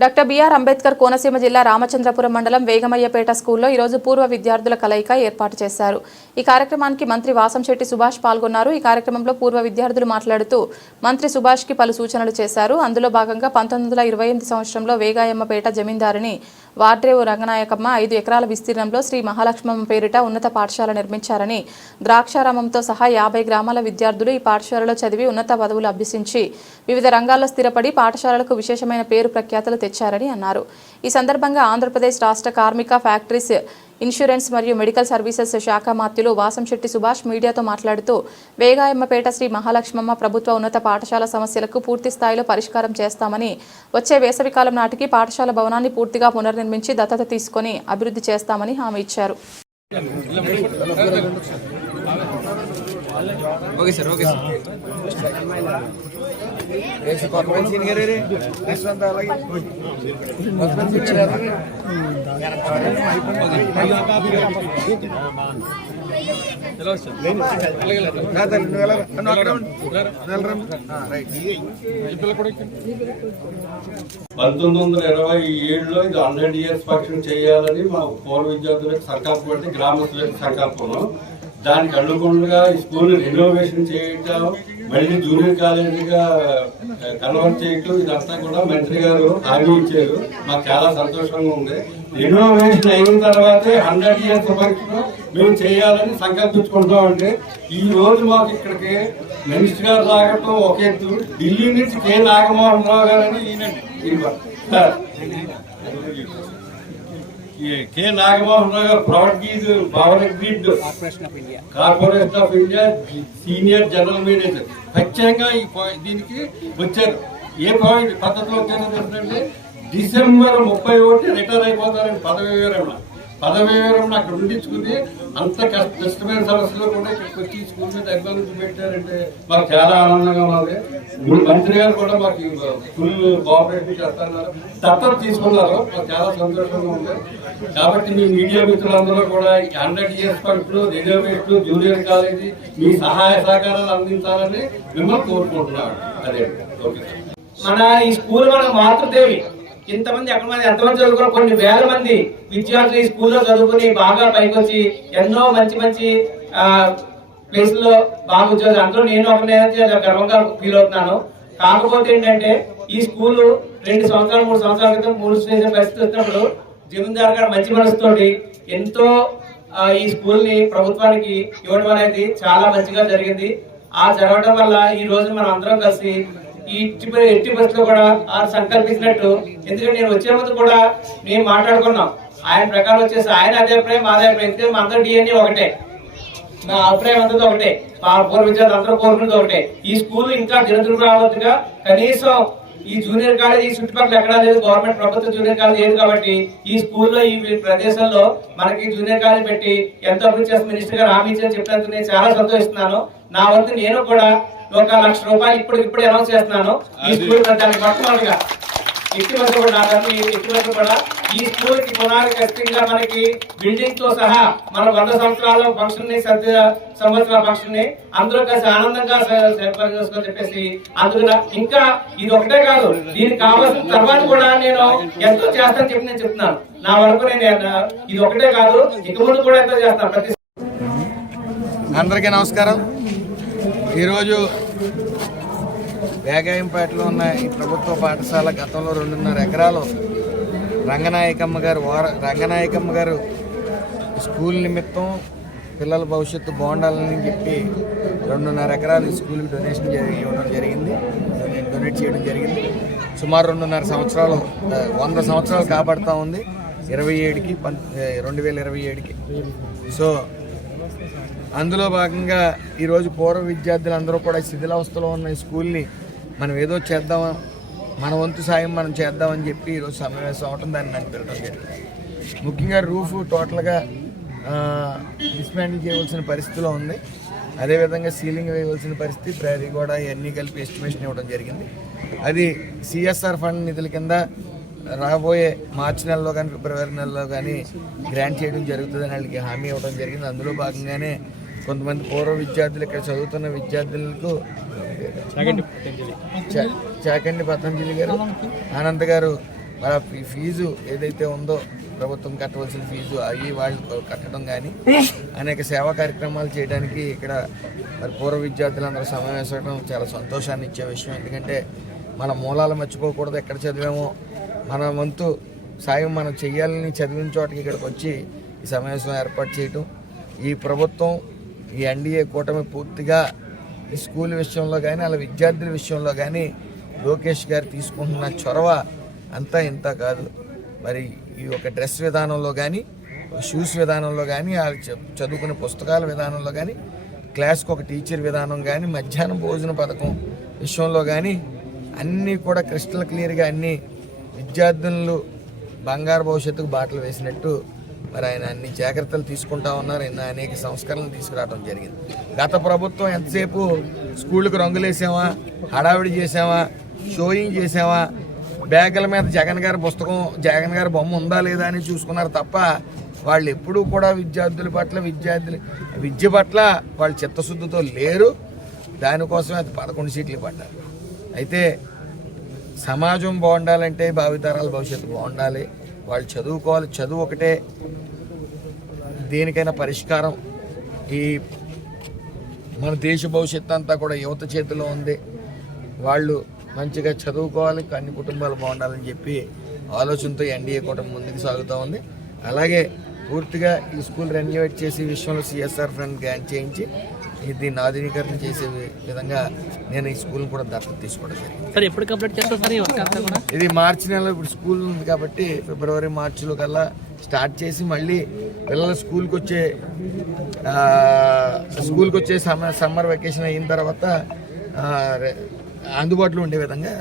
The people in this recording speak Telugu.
డాక్టర్ బిఆర్ అంబేద్కర్ కోనసీమ జిల్లా రామచంద్రపురం మండలం వేగమయ్యపేట స్కూల్లో ఈరోజు పూర్వ విద్యార్థుల కలయిక ఏర్పాటు చేశారు. ఈ కార్యక్రమానికి మంత్రి వాసంశెట్టి సుభాష్ పాల్గొన్నారు. ఈ కార్యక్రమంలో పూర్వ విద్యార్థులు మాట్లాడుతూ మంత్రి సుభాష్కి పలు సూచనలు చేశారు. అందులో భాగంగా 1928 సంవత్సరంలో వేగాయమ్మపేట జమీందారిని వార్డ్రేవు రంగనాయకమ్మ 5 ఎకరాల విస్తీర్ణంలో శ్రీ మహాలక్ష్మమ్మ పేరిట ఉన్నత పాఠశాల నిర్మించారని, ద్రాక్షారామంతో సహా 50 గ్రామాల విద్యార్థులు ఈ పాఠశాలలో చదివి ఉన్నత పదవులు అభ్యసించి వివిధ రంగాల్లో స్థిరపడి పాఠశాలలకు విశేషమైన పేరు ప్రఖ్యాతలు తెచ్చారని అన్నారు. ఈ సందర్భంగా ఆంధ్రప్రదేశ్ రాష్ట్ర కార్మిక, ఫ్యాక్టరీస్, ఇన్సూరెన్స్ మరియు మెడికల్ సర్వీసెస్ శాఖ మాత్యులు వాసంశెట్టి సుభాష్ మీడియాతో మాట్లాడుతూ వేగాయమ్మపేట శ్రీ మహాలక్ష్మమ్మ ప్రభుత్వ ఉన్నత పాఠశాల సమస్యలకు పూర్తి స్థాయిలో పరిష్కారం చేస్తామని, వచ్చే వేసవికాలం నాటికి పాఠశాల భవనాన్ని పూర్తిగా పునర్నిర్మించి దత్తత తీసుకొని అభివృద్ధి చేస్తామని హామీ ఇచ్చారు. ఇది 100 years ఫంక్షన్ చేయాలని మా పూర్వ విద్యార్థులకు సంకల్పం, గ్రామస్తులకు సంకల్పం. దానికి అనుగుణంగా ఈ స్కూల్ రెనోవేషన్ చేయటం, మళ్ళీ జూనియర్ కాలేజీగా కన్వర్ట్ చేయటం, ఇదంతా కూడా మంత్రి గారు హామీ ఇచ్చారు. మాకు చాలా సంతోషంగా ఉంది. రెనోవేషన్ అయిన తర్వాతే 100 years ఫంక్షన్ మేము చేయాలని సంకల్పించుకుంటామంటే, ఈ రోజు మాకు ఇక్కడికి మినిస్టర్ గారు రావటం ఒక ఎత్తు, ఢిల్లీ నుంచి కె నాగమోహన్ రావు గారని కె నాగమోహన్ రావు గారు power grid corporation of India senior general manager ప్రత్యేకంగా దీనికి వచ్చారు. ఏ పాయింట్ పద్ధతిలో వచ్చారో తెలుసంటే, డిసెంబర్ 31 రిటైర్ అయిపోతారని పదవి వివరణ అక్కడ ఉండించుకుని అంత కష్టమైన సమస్యలు కూడా ఇక్కడికి వచ్చి స్కూల్ మీద అభివృద్ధి పెట్టారంటే మాకు చాలా ఆనందంగా ఉన్నది. మంత్రి గారు కూడా మాకు ఫుల్ కోఆపరేషన్ చేస్తున్నారు, దత్తత తీసుకున్నారు. మాకు చాలా సంతోషంగా ఉంది. కాబట్టి మీ మీడియా మిత్రులందరూ కూడా 100 years function, renovation, junior college మీ సహాయ సహకారాలు అందించాలని మిమ్మల్ని కోరుకుంటున్నాను. అదే ఓకే. మన ఈ స్కూల్ మన మాతృదేవి. ఎంతమంది ఎంతమంది చదువుకున్న కొన్ని వేల మంది విద్యార్థులు ఈ స్కూల్లో చదువుకుని బాగా పైకి వచ్చి ఎన్నో మంచి మంచి ప్లేస్ లో బాగా ఉద్యోగం, అందులో నేను ఒకనే గర్వంగా ఫీల్ అవుతున్నాను. కాకపోతే ఏంటంటే, ఈ స్కూల్ 2 సంవత్సరాలు 3 సంవత్సరాల క్రితం మూసివేసే పరిస్థితి వచ్చినప్పుడు జమీందార్ గారు మంచి మనసుతోటి ఎంతో ఈ స్కూల్ ని ప్రభుత్వానికి ఇవ్వడం అనేది చాలా మంచిగా జరిగింది. ఆ జరగడం వల్ల ఈ రోజు మనం అందరం కలిసి ఈ ఎట్టి బస్సులో కూడా సంకల్పించినట్టు, ఎందుకంటే నేను వచ్చే ముందు కూడా మేము మాట్లాడుకున్నాం. ఆయన ప్రకారం వచ్చేసి ఆయన అదే అభిప్రాయం, మాదే అభిప్రాయం. ఎందుకంటే మా అందరూ డిఎన్ఏ ఒకటే, మా అభిప్రాయం అందరితో ఒకటే, మా పూర్వ విద్యార్థులు అందరూ కోరుకునేది ఒకటే. ఈ స్కూల్ ఇంకా దినదిన రావద్దుగా, కనీసం ఈ జూనియర్ కాలేజ్ ఈ చుట్టుపక్కల ఎక్కడా లేదు, గవర్నమెంట్ ప్రభుత్వ జూనియర్ కాలేజ్ లేదు. కాబట్టి ఈ స్కూల్లో ఈ ప్రదేశంలో మనకి జూనియర్ కాలేజ్ పెట్టి ఎంతో అభివృద్ధి చేస్తే మినిస్టర్ గారు హామీ ఇచ్చారని చెప్పినందుకు నేను చాలా సంతోషిస్తున్నాను. నా వంతు నేను కూడా 1 లక్ష రూపాయలు ఇప్పుడు అనౌన్స్ చేస్తున్నాను. ఈ స్కూల్ దానికి మొట్టమొదటిగా ఎట్టి వరకు కూడా ఈ స్కూల్ కి పునాది ఖచ్చితంగా మనకి బిల్డింగ్ తో సహా మన 100 సంవత్సరాల ఫంక్షన్ ని, సంవత్సరాల ఫంక్షన్ ని అందరూ కలిసి ఆనందంగా చేసుకొని చెప్పేసి, అందుకని ఇంకా ఇది ఒకటే కాదు, దీనికి కావాల్సిన తర్వాత కూడా నేను ఎంతో చేస్తానని చెప్పి నేను చెప్తున్నాను. నా వరకు నేను ఇది ఒకటే కాదు, ఇక ముందు కూడా ఎంతో చేస్తాను. ప్రతి అందరికీ నమస్కారం. ఈరోజు వేగాయంపేటలో ఉన్న ఈ ప్రభుత్వ పాఠశాల గతంలో 2.5 ఎకరాలు రంగనాయకమ్మ గారు స్కూల్ నిమిత్తం పిల్లల భవిష్యత్తు బాగుండాలని చెప్పి 2.5 ఎకరాలు ఈ స్కూల్కి డొనేట్ చేయడం జరిగింది. సుమారు 2.5 సంవత్సరాలు 100 సంవత్సరాలు కాపాడుతూ ఉంది. 2027కి. సో అందులో భాగంగా ఈరోజు పూర్వ విద్యార్థులందరూ కూడా శిథిలావస్థలో ఉన్న ఈ స్కూల్ని మనం ఏదో చేద్దాం, మన వంతు సాయం మనం చేద్దామని చెప్పి ఈరోజు సమావేశం అవటం, దాన్ని నన్ను పిలవడం జరిగింది. ముఖ్యంగా రూఫ్ టోటల్గా డిస్మాంటిల్ చేయవలసిన పరిస్థితిలో ఉంది. అదేవిధంగా సీలింగ్ వేయవలసిన పరిస్థితి, ప్రతి కూడా ఇవన్నీ కలిపి ఎస్టిమేషన్ ఇవ్వడం జరిగింది. అది సిఎస్ఆర్ ఫండ్ నిధుల కింద రాబోయే మార్చి నెలలో కానీ ఫిబ్రవరి నెలలో కానీ గ్రాంట్ చేయడం జరుగుతుందని వాళ్ళకి హామీ ఇవ్వడం జరిగింది. అందులో భాగంగానే కొంతమంది పూర్వ విద్యార్థులు, ఇక్కడ చదువుతున్న విద్యార్థులకు చాకండి పతంజలి గారు, ఆనంద్ గారు మరి ఆ ఫీజు ఏదైతే ఉందో ప్రభుత్వం కట్టవలసిన ఫీజు అవి వాళ్ళు కట్టడం కానీ అనేక సేవా కార్యక్రమాలు చేయడానికి ఇక్కడ మరి పూర్వ విద్యార్థులందరూ సమావేశం చాలా సంతోషాన్ని ఇచ్చే విషయం. ఎందుకంటే మన మూలాలు మర్చిపోకూడదు, ఎక్కడ చదివామో మన వంతు సాయం మనం చెయ్యాలని చదివిన చోటకి ఇక్కడికి వచ్చి ఈ సమావేశం ఏర్పాటు చేయటం. ఈ ప్రభుత్వం ఈ ఎన్డీఏ కూటమి పూర్తిగా ఈ స్కూల్ విషయంలో కానీ అలా విద్యార్థుల విషయంలో కానీ లోకేష్ గారు తీసుకుంటున్న చొరవ అంతా ఇంత కాదు. మరి ఈ ఒక డ్రెస్ విధానంలో కానీ షూస్ విధానంలో కానీ చదువుకునే పుస్తకాల విధానంలో కానీ క్లాస్కి ఒక టీచర్ విధానం కానీ మధ్యాహ్నం భోజన పథకం విషయంలో కానీ అన్నీ కూడా క్రిస్టల్ క్లియర్గా అన్ని విద్యార్థులు బంగారు భవిష్యత్తుకు బాటలు వేసినట్టు మరి ఆయన అన్ని జాగ్రత్తలు తీసుకుంటా ఉన్నారు. అనేక సంస్కరణలు తీసుకురావడం జరిగింది. గత ప్రభుత్వం ఎంతసేపు స్కూళ్ళకు రంగులేసామా, హడావిడి చేసామా, షోయింగ్ చేసామా, బ్యాగుల మీద జగన్ గారి పుస్తకం జగన్ గారి బొమ్మ ఉందా లేదా అని చూసుకున్నారు తప్ప వాళ్ళు ఎప్పుడూ కూడా విద్యార్థుల పట్ల విద్య పట్ల వాళ్ళు చిత్తశుద్ధితో లేరు. దానికోసమే అది 11 సీట్లు పడ్డారు. అయితే సమాజం బాగుండాలంటే భావితరాల భవిష్యత్తు బాగుండాలి, వాళ్ళు చదువుకోవాలి. చదువు ఒకటే దేనికైనా పరిష్కారం. ఈ మన దేశ భవిష్యత్తు అంతా కూడా యువత చేతిలో ఉంది. వాళ్ళు మంచిగా చదువుకోవాలి, అన్ని కుటుంబాలు బాగుండాలని చెప్పి ఆలోచనతో ఎన్డీఏ కూటమి ముందుకు సాగుతూ ఉంది. అలాగే పూర్తిగా ఈ స్కూల్ రెన్యువేట్ చేసే విషయంలో సిఎస్ఆర్ ఫండ్ గ్రాంట్ చేయించి దీన్ని ఆధునీకరణ చేసే విధంగా నేను ఈ స్కూల్ని కూడా దత్తత తీసుకోవడం జరిగింది. ఎప్పుడు కంప్లీట్ చేస్తారు? ఇది మార్చి నెలలో ఇప్పుడు స్కూల్ ఉంది కాబట్టి ఫిబ్రవరి మార్చిలో కల్లా స్టార్ట్ చేసి మళ్ళీ పిల్లలు స్కూల్కి వచ్చే సమ్మర్ వెకేషన్ అయిన తర్వాత అందుబాటులో ఉండే విధంగా